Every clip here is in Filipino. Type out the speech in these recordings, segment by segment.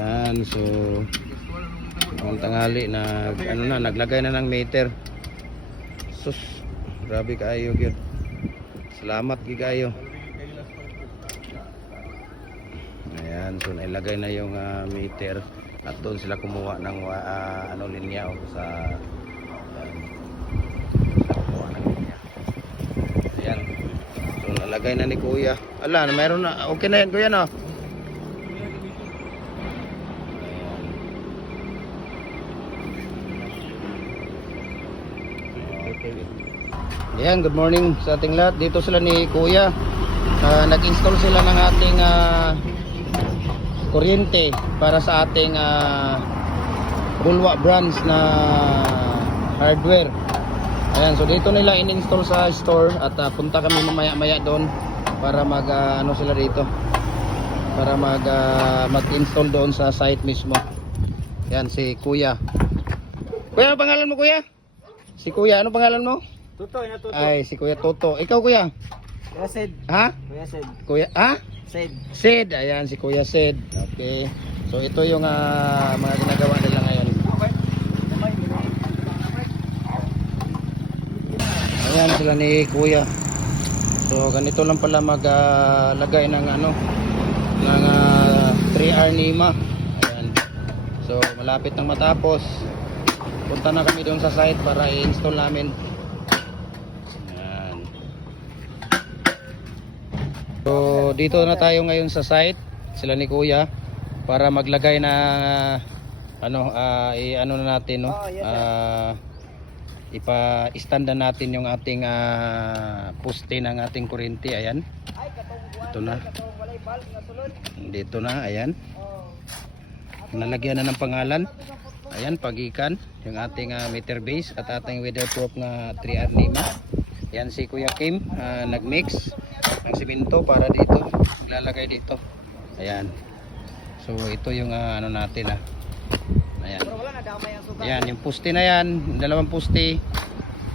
Ayan, so ang tanghali na naglagay na ng meter. Sus, grabe kaayo gyud. Salamat kayo. Ayan, so nailagay na yung meter at doon sila kumuha ng linya sa kumuha ng linya. Ayan. So nalagay na ni Kuya. Ala, mayroon na. Okay na yan, Kuya, no? Ayan, good morning sa ating lahat. Dito sila ni Kuya. Nag-install sila ng ating kuryente para sa ating Bulwa brands na hardware. Ayan, so dito nila in-install sa store at punta kami mamaya-maya doon para sila dito. Para mag-install doon sa site mismo. Ayan, si Kuya. Kuya, ano pangalan mo, Kuya? Si Kuya, ano pangalan mo? Toto, ina Toto. Ay, si Kuya Toto. Ikaw, Kuya? Kuya Sed. Ha? Kuya Sed. Kuya, ha? Sed. Sid. Ayan, si Kuya Sid. Okay. So, ito yung mga ginagawa nila ngayon. Ayan sila ni Kuya. So, ganito lang pala maglagay ng ng 3R Nima. Ayan. So, malapit nang matapos. Punta na kami doon sa site para i-install namin. Ayan. So, dito na tayo ngayon sa site. Sila ni Kuya para maglagay na na natin, no? Ipa-standa natin yung ating poste ng ating kuryente. Ayan. Ito na. Dito na, ayan. Nalagyan na ng pangalan. Ayan, Pagikan, yung ating meter base at ating weatherproof na 3R Nima. Ayan si Kuya Kim, nagmix ng simento para dito, maglalagay dito. Ayan. So ito yung natin. Ayan. Ayan, yung poste na yan, yung dalawang poste.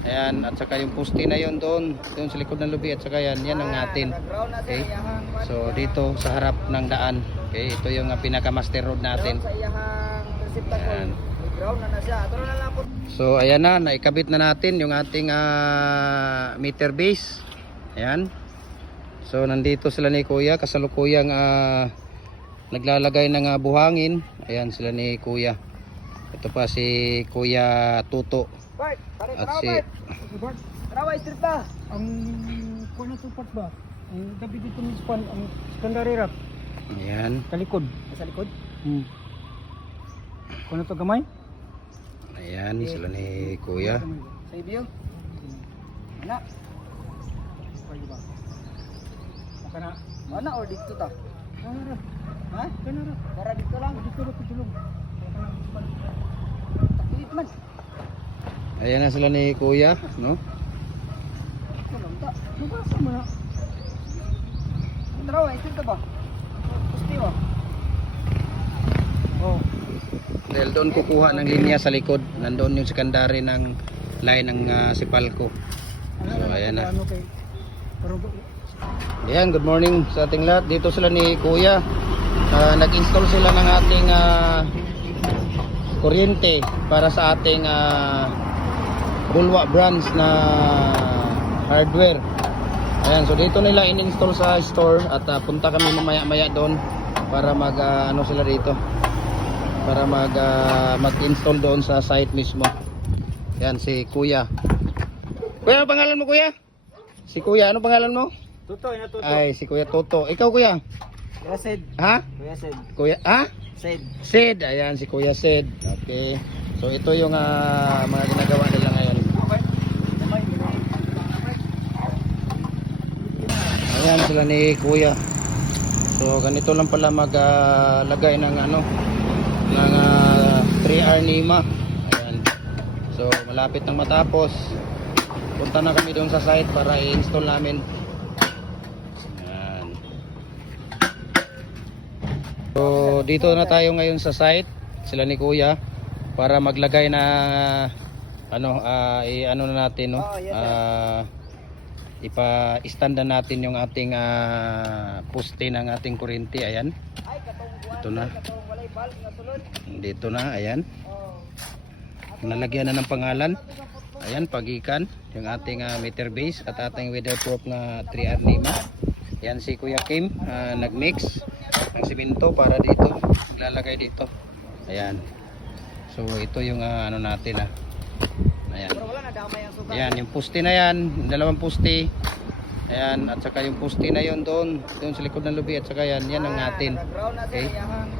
Ayan, at saka yung poste na yon doon sa likod ng lubi at saka yan ang atin. Okay. So dito sa harap ng daan. Okay, ito yung pinaka-master road natin. Ayan. So ayan na, naikabit na natin yung ating meter base. Ayan. So nandito sila ni Kuya, kasalukuyang naglalagay ng buhangin. Ayan sila ni Kuya. Ito pa si Kuya Tuto. At si Street ba? Ang kuno support ba? Ang gabi dito ng span, ang secondary rap. ayan. Talikod. Sa likod? Kuno to gamay? Ayan sila ni Kuya. Sa ibiyo? Ana. Kana. Ana or dito ta? Kana. Ha? Kana. Para dito lang. Dito lang. Taklit man. Ayan na sila ni Kuya, no? Mabasa mo na. Tarawa, ito ba? Pusti ba? Oh. Dahil doon kukuha ng linya sa likod. Nandoon yung secondary ng line ng Sipalco. So ayan na. Ayan, good morning sa ating lahat. Dito sila ni Kuya. Nag-install sila ng ating kuryente para sa ating Bulwa brands na hardware. Ayan, so dito nila in-install sa store at punta kami mamaya-maya doon para sila dito. Para mag-install doon sa site mismo. Ayan si Kuya. Kuya, ano pangalan mo, Kuya? Si Kuya, ano pangalan mo? Toto, ina Toto. Ay, si Kuya Toto. Ikaw, Kuya? Kuya Sed. Ha? Kuya Sed. Kuya, ha? Sed. Sid. Ayan, si Kuya Sid. Okay. So ito yung mga ginagawa nila ngayon. Ayan sila ni Kuya. So ganito lang pala maglagay ng ng 3R Nima. Ayan. So malapit nang matapos. Punta na kami doon sa site para i-install namin. Ayan. So dito na tayo ngayon sa site, sila ni Kuya, para maglagay na na natin, no? Ipa-standa natin yung ating poste ng ating kuryente. Ayan. Ito na. Dito na, ayan. Nalagyan na ng pangalan. Ayan, pagikan. Yung ating meter base at ating weatherproof na 3R Lima. Ayan si Kuya Kim, nagmix ng simento para dito. Lalagay dito. Ayan. So ito yung ano natin Ayan. Ayan, yung poste na yan. Yung dalawang poste. Ayan, at saka yung poste na yon doon sa likod ng lubi at saka yan ang atin. Okay.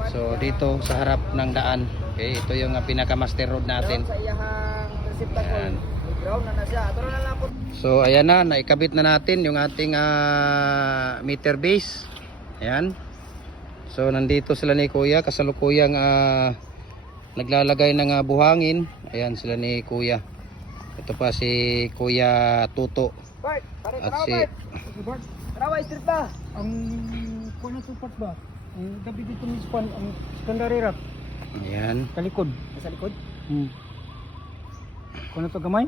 So dito sa harap ng daan. Okay, ito yung pinaka master road natin. Ayan. So ayan na, naikabit na natin yung ating meter base. Ayan. So nandito sila ni Kuya, kasalukuyang naglalagay ng buhangin. Ayan sila ni Kuya. Ito pa si Kuya Tuto. At si Rawa Street ba? Ang kuno to part ba? Ang gabi dito ni span ang secondary rock. Ayan. Kalikod. Sa likod? Kuno to gamay?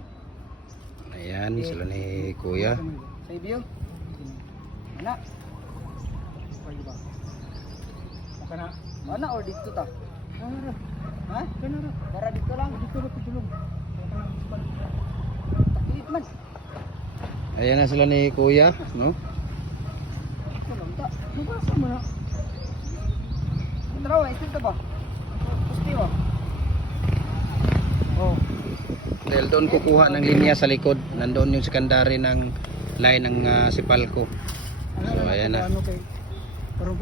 Ayan sila ni Kuya. Sa ibiyo? Ana. Pwede ba? Kana ana or dito ta? Kana. Ha? Kana. Para dito lang. Dito lang tulong. Taklit man. Ayan na sila ni Kuya, no? Mabasa mo na. Rawa, ito ba? Pusti ba? Oh. Dahil doon kukuha ng linya sa likod. Nandoon yung secondary ng line ng Sipalco. So ayan na. Pero